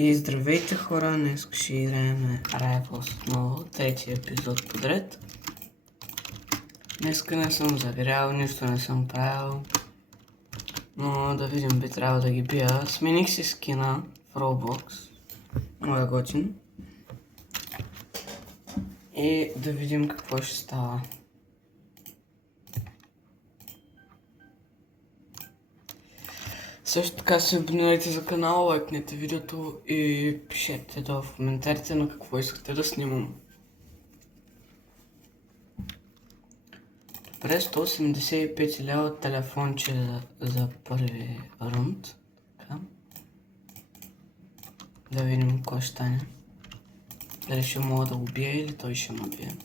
И здравейте хора, днес ще играем Rivals отново, третия епизод подред. Днеска не съм загрял, нищо не съм правил. Но да видим, би трябвало да ги бия. Смених си скина в Roblox. Моя готин. И да видим какво ще става. Също така се абонирайте за канала, лайкнете видеото и пишете долу в коментарите на какво искате да снимам. Добре, 185 лева телефонче за първи рунд. Така. Да видим какво ще стане. Дали ще мога да го бия или той ще ме бие.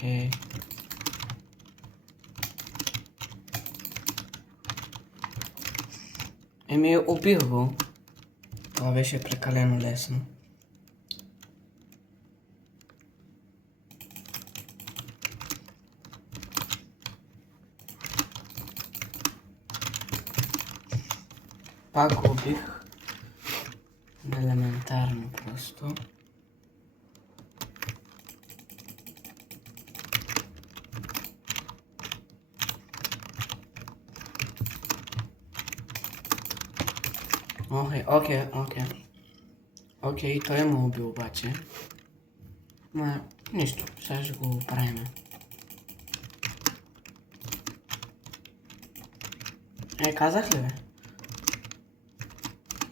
Хей. Еми, убих го. Това беше прекалено лесно. Пак го убих. Елементарно просто. Окей, той ме уби обаче. Ма, нищо, сега ще го правим. Казах ли бе?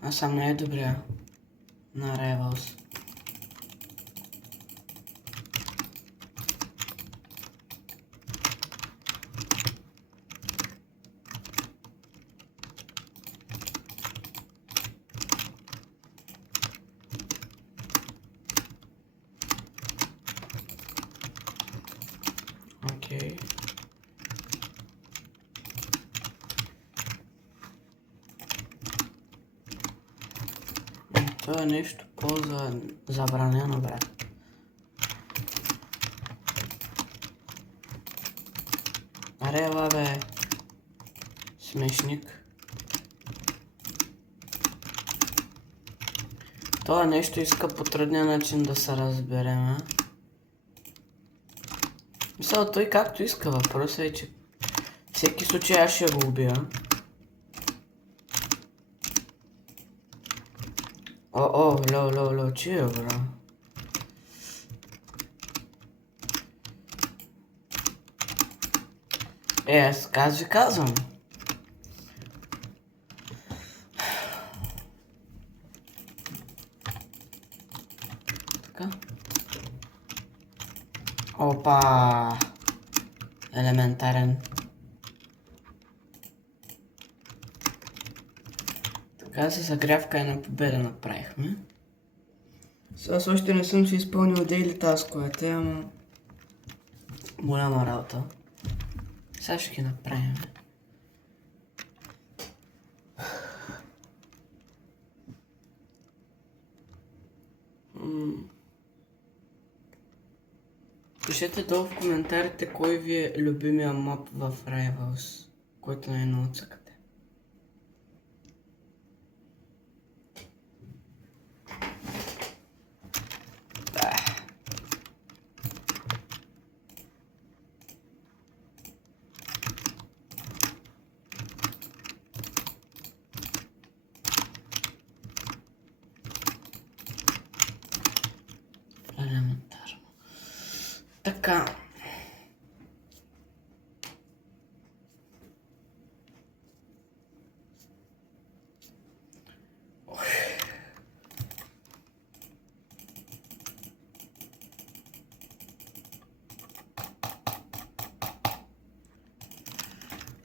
Аз съм най-добрия на Rivals. Окей. Това е нещо по-забранено, брат. Арева, бе. Смешник. Това нещо иска по трудния начин да се разбереме. Мисля, той както иска, въпросът е, че всеки случай аз ще го убия. Ло, чия, бро? Аз ви казвам. Така. Опа! Елементарен. Така се загрявка и на победа направихме. Аз още не съм си изпълнил дейли тасковете, ама голяма работа. Сега ще ги направим. Пишете долу в коментарите кой ви е любимия мап в Rivals, който най-много цъкате. Елементарно. Така.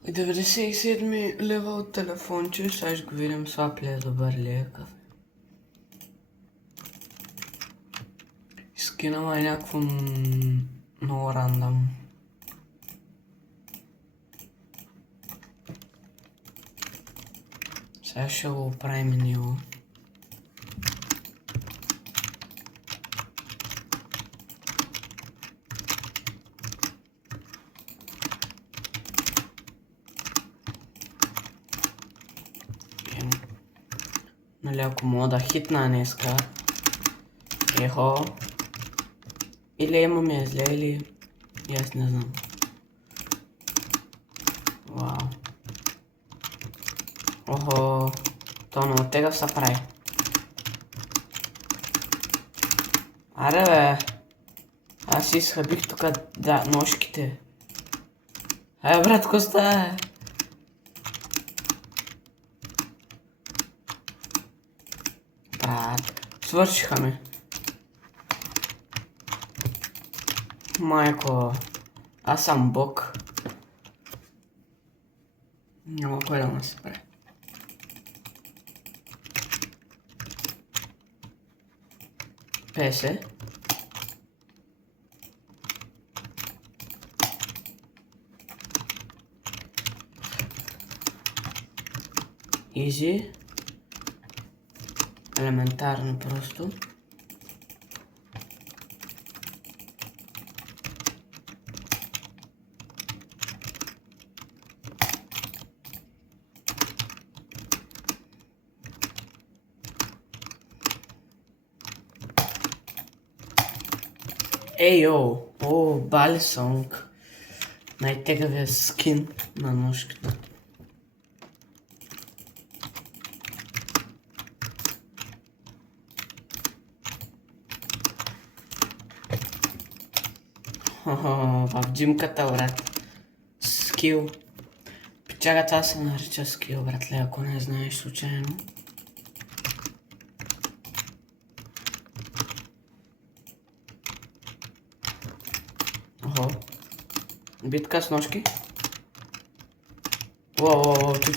И 97 лева от телефонче, сега ще го видим слаб ли е, добър ли е, какъв е. Скинала е някакво много рандъм. Сега ще го оправим него. Нали, ако мога да хитна днеска. Ехо. Или имаме зле, или... И аз не знам. Вау. Охо. То много тега се прави. Аре бе. Аз си изхабих тук ножките. Ай брат, коста. Брат. Свършиха ме. Майко. Аз съм бог. Няма кой да ме се прави. Песе. Изи. Елементарно просто. Ейо! О, Балисонг. Най-тегавия скин на ножката. В джимката, брат. Скил. Пичага, това се нарича скил, братле, ако не знаеш случайно. Охо. Битка с ножки. Воу, чу.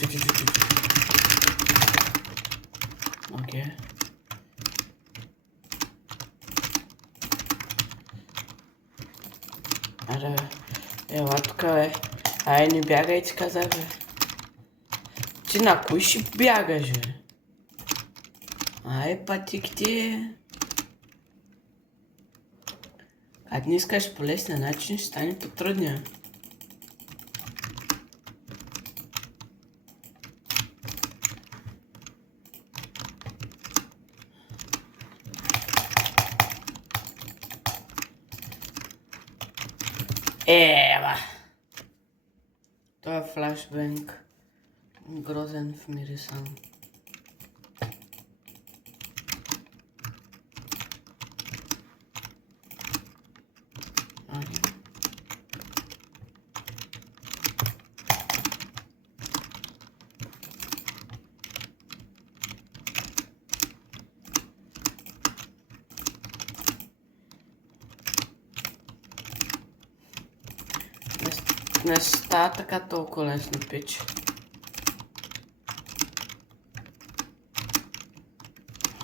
Окей. Аре, ела тук, бе. Ай, не бягай, ти казах, бе. Ти на кой ще бягаш, бе? Ай, патиките. А не искаш по лесния начин, ще стане по-трудния. Ева! Това е флашбенк. Грозен в мирисан. Не става така толкова лесно, пич.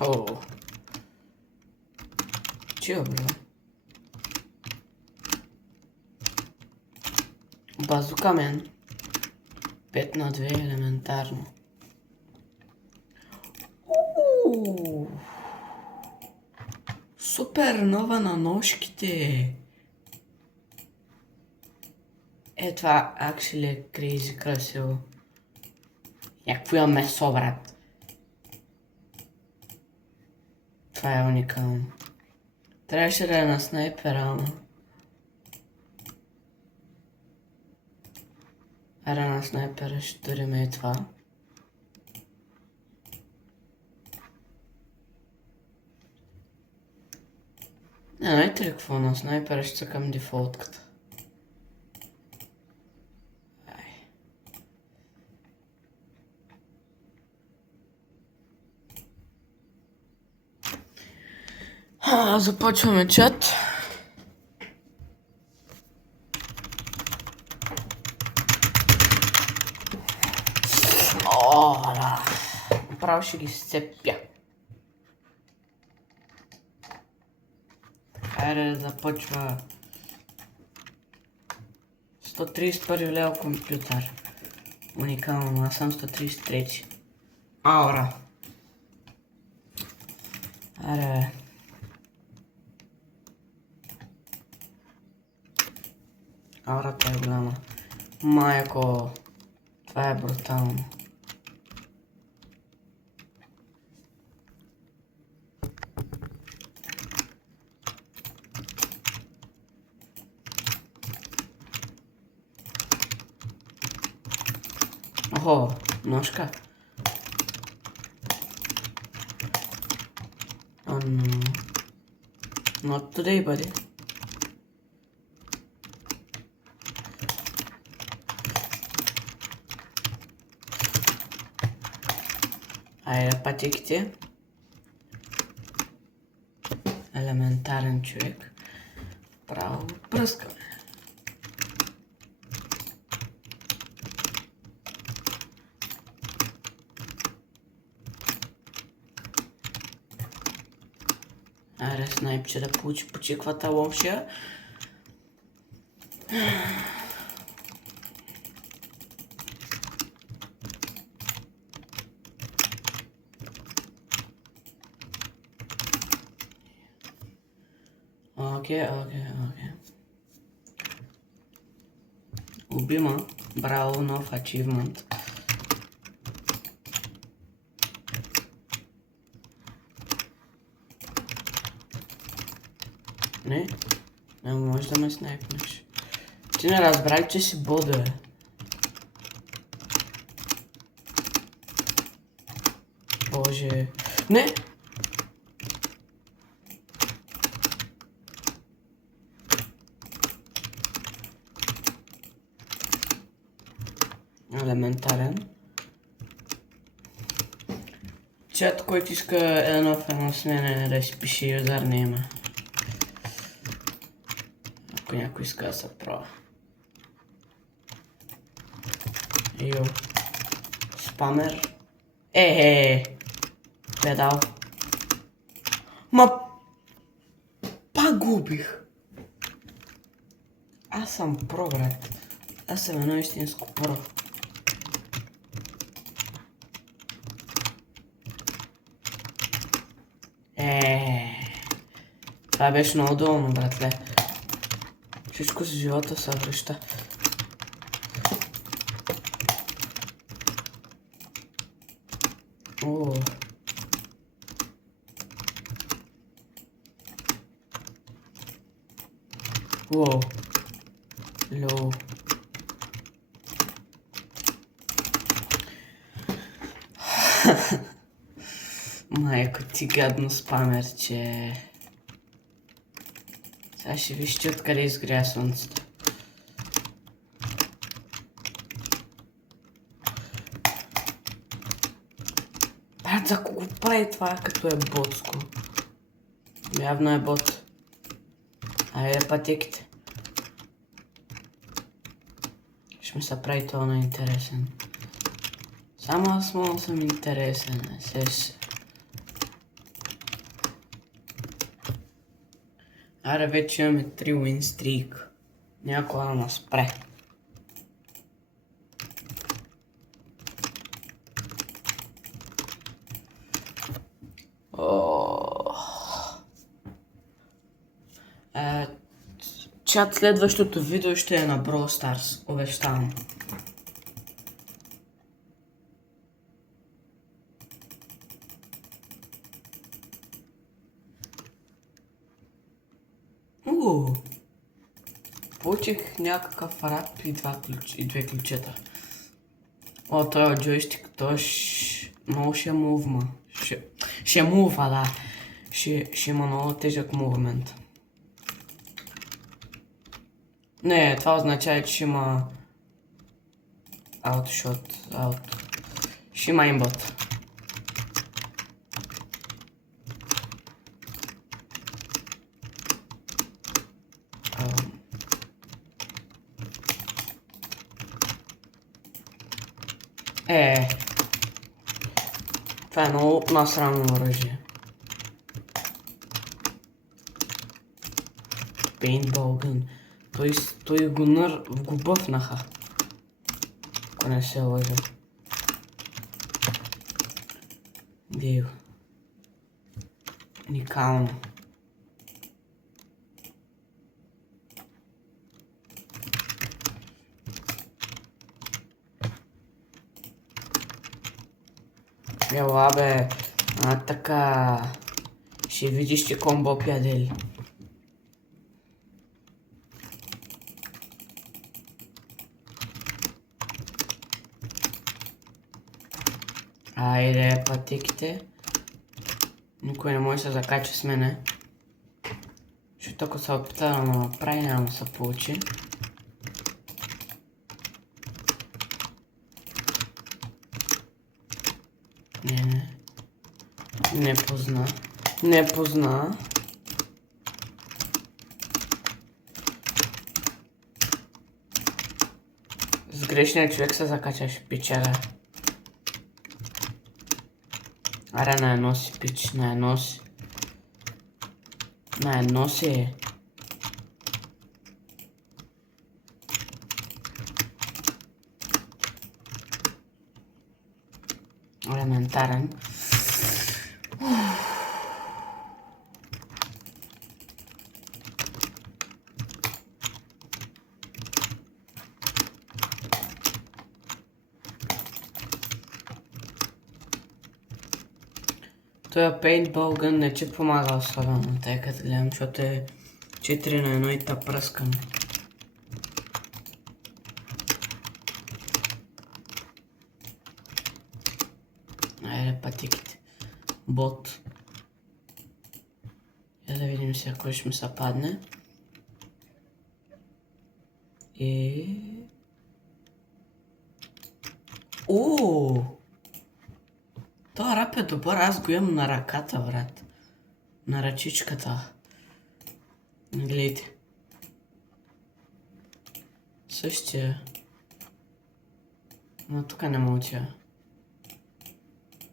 О. Чил, бе. Базука, мен. 5 на 2 елементарно. Супер нова на ножките. Е, това actually е crazy красиво. Някакво я месо, брат. Това е уникално. Трябваше да е на снайпера, ама. Аре, на снайпера ще дадем и това. Не, знаете ли какво? На снайпера ще цъкам дефолтката. Започваме чат. О, да. Право ще ги сцепя. Айде да започва 131 лева компютър. Уникално, аз съм 133. Аура. Айде. Аурата е голяма. Майко, това е брутално. Охо, ножка. Oh no. Not today, buddy. Айде пътеките. Елементарен човек. Право пръскаме. Айде снайпче да получи по чеквата ломшия. Окей. Убима. Браво, нов ачивмент. Не може да ме снайпнеш. Ти не разбрах, че си бот, бе. Боже. Не! Елементарен. Чат, който иска едно в едно с мене да си пише юзернейма. Ако някой иска да се пробва. Йо. Спамер. Педал. Ма... Пак го убих. Аз съм про, брат. Аз съм едно истинско про. Това беше много долно, братле. Всичко с живота се връща. О. Уоу. Лоу. Майко ти гадно спамерче. Сега ще вижте откъде изгря слънцето. Брат, за кого прави това, като е ботско? Явно е бот. Айде пътеките. Ще ми се прави това на интересен. Само аз мога съм интересен, сеш. Аре, вече имаме 3 win streak. Някога да нас спре. Чат, следващото видео ще е на Brawl Stars, обещавам. Получих някакъв рап и две ключета. О, този джойстик, той много ще мувма. Ще мува, да. Ще има много тежък мувмент. Не, това означава, че ще има аутшот, ще има имбот. Това е много насрано оръжие. Paintball gun. Той го бъфнаха. Ако не се лъжа. Дейв. Уникално. Ела бе, така. Ще видиш, че комбо пядели. Айде, пътеките. Никой не може да се закача с мене. Защото ако се опита да ме направи, няма да се получи. Не. Не позна. Не позна. С грешния човек се закачаш, пичага. Аре, на едно си, пич, на едно си. На едно си. Елементарен. Той пейнтбол гън не че помага особено, тъй като гледам, защото е 4 на 1 и та пръскам. Айде пътиките. Бот. Я да видим сега кой ще ми се падне. И... Ооо! Това рап е добър, аз го имам на ръката, брат. На ръчичката. Гледайте. Същия. Но тук не мълча.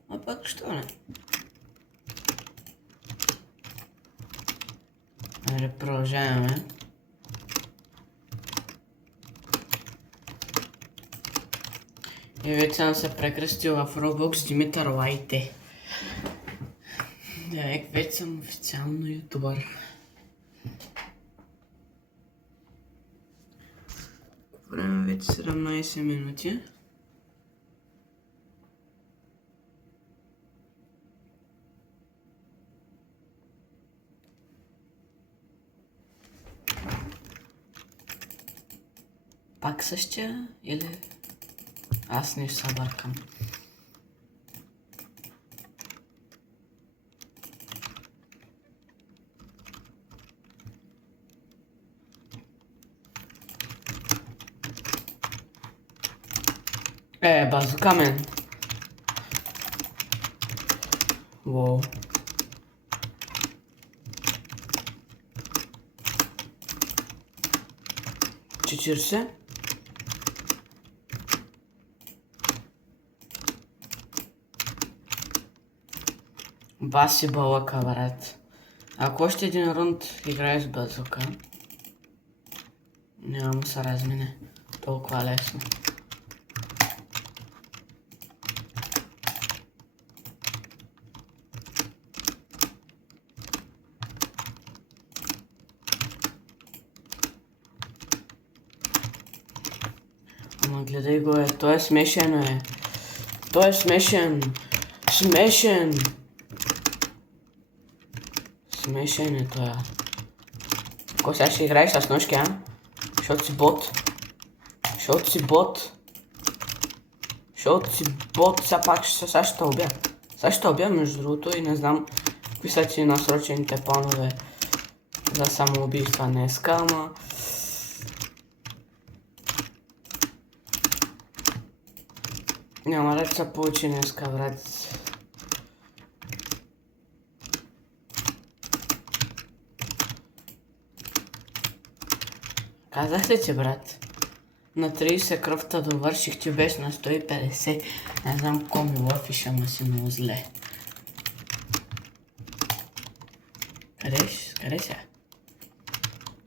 А пък що не? Айде, продължаваме. И вече съм се прекръстил в Roblox Димитър Лайте. Вече съм официално ютубър. Време вече 17 минути. Пак същия или... Аз не се бъркам. Базука мен. Воу. Чичирсе. Баси балъка, брат. Ако още един рунд играеш с базука, няма му се размине толкова лесно. Ама гледай го той е смешен Той е смешен. Смешен. Смешен е това. Кой сега ще играеш с ножки, а? Защото си бот. Защото си бот. Защото си бот. Сега пак сега ще убия. Сега ще убия между другото и не знам какви са ти насрочените планове за самоубийства днеска, ама... Няма да се получи днеска, брат. Казах ли ти, брат? На 30 кръвта довърших, ти беше на 150. Не знам ко ми лъфиш, ама си много зле. Къде си?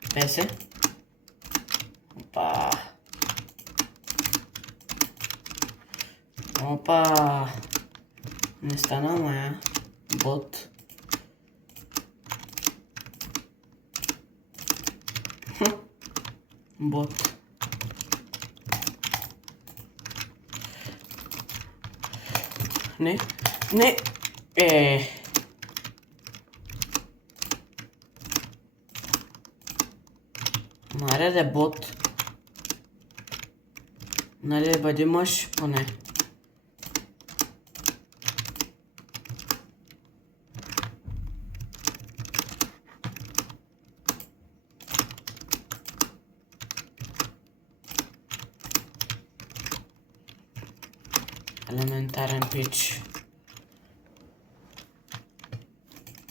Къде си? Опа. Опа. Не стана моя бот. Бот. Не. Маре да бот. Нали бъди мъж поне. Елементарен пич.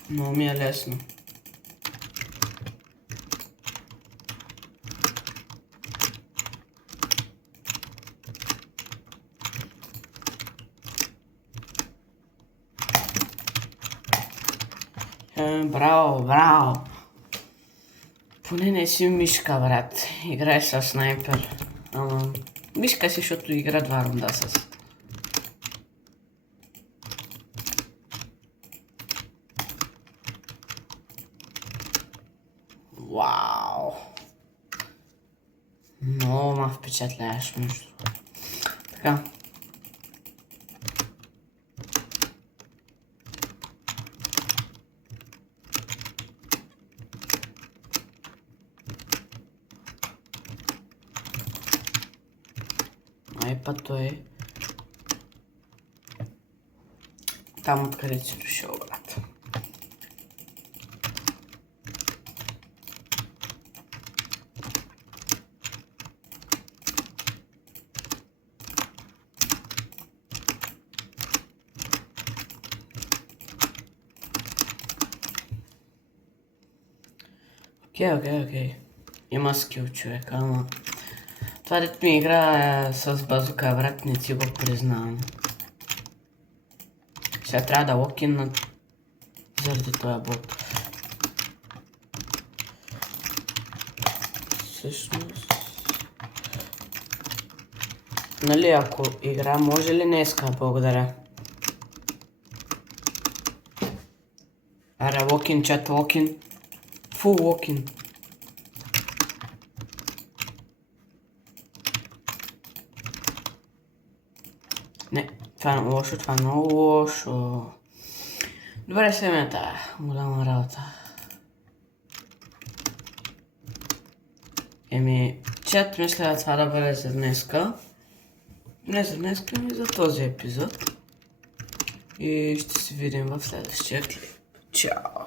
Много ми е лесно. Браво, браво. Поне не си мишка, брат. Играеш с снайпер. Ама мишка си, защото игра 2 рунда с. Вау. Много ме впечатляваш, между. Така. Път той е там, откъдето си дошъл, брат. Окей. Има скил, човек, ама... Това дето ми игра с базука, брат, не си го признавам. Сега трябва да локинна заради този бот. Всъщност... Нали, ако игра, може ли днеска? Благодаря. Аре, локин, чат, локин. Фул локин. Не, това е лошо, това е много лошо. Добре, сега тая голяма работа. Чат, мисля това да бъде за днеска. Не за днеска, ами за този епизод. И ще се видим в следващия клип. Чао!